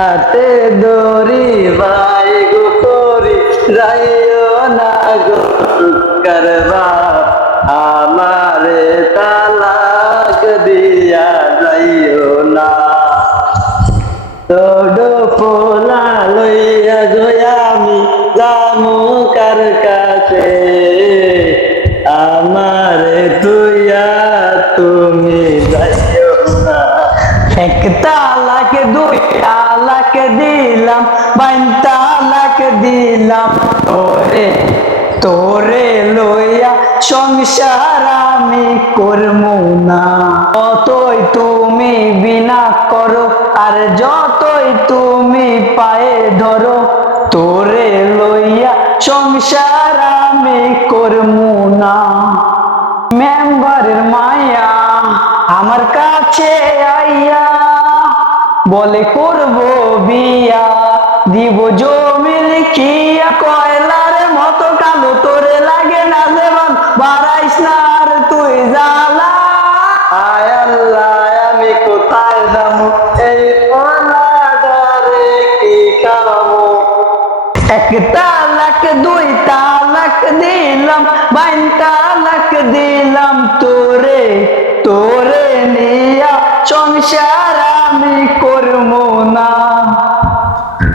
হাতে দড়ি ভাই গো করি যাইও না গো করবা আমারে তালাক দিয়া যাইও না তোডো পোলা লইয়া গো আমি যামু কার কাছে আমারে তুইয়া তুমি যাইও না এক তালাক দুই তালাক দিলাম বাইন তালাক দিলাম তোরে লইয়া সংসার আমি করমু না যতই তুমি বিনা করো আর যতই তুমি পায়ে ধরো তোরে লইয়া সংসার আমি করমু না মেম্বারের মায়া আমার কাছে আইয়া বলে করব বিয়া দিব জমি লিখিয়া কয়লার মতো কালো তোরে লাগে না যেমন বাড়াইস না আর তুই জ্বালা আয় আল্লাহ আমি কোথায় যাবো এই পোলাডারে কি খাবো এক তালাক দুই তালাক দিলাম বাইন তালাক দিলাম তোরে নিয়া সংসার আমি করবো না